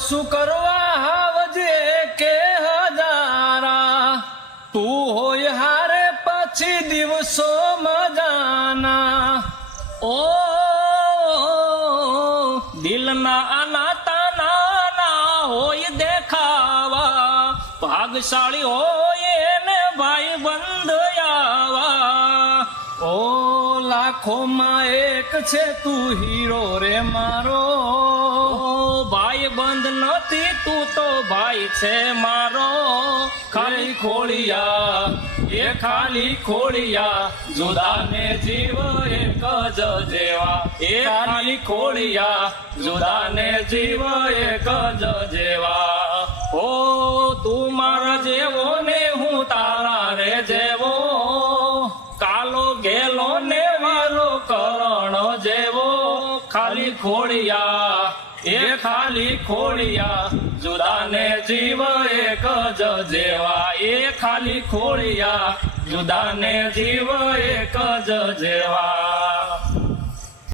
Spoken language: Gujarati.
શું કરવા હાવજે કે હજારા, તું હોય હારે પછી દિવસો મજાના. ઓ દિલના અનાતા નાના હોય દેખાવા, ભાગશાળી હોય એને ભાઈ બંધ આવા. ઓ લાખોમાં એક છે તું હીરો રે મારો, ભાઈ બંધ નથી તું તો ભાઈ છે મારો. ખાલી ખોળિયા એ ખાલી ખોળિયા, જુદાને જીવ એક જ જેવા. એ ખાલી ખોળિયા જુદાને જીવ એક જ જેવા. ઓ તું મારા જેવો ને હું તારા રે જેવો, કાલો ગેલો ને મારો કરણ જેવો. ખાલી ખોળિયા એ ખાલી ખોળિયા, જુદાને જીવ એક જ જેવા. એ ખાલી ખોળિયા જુદાને જીવ એક જ જેવા.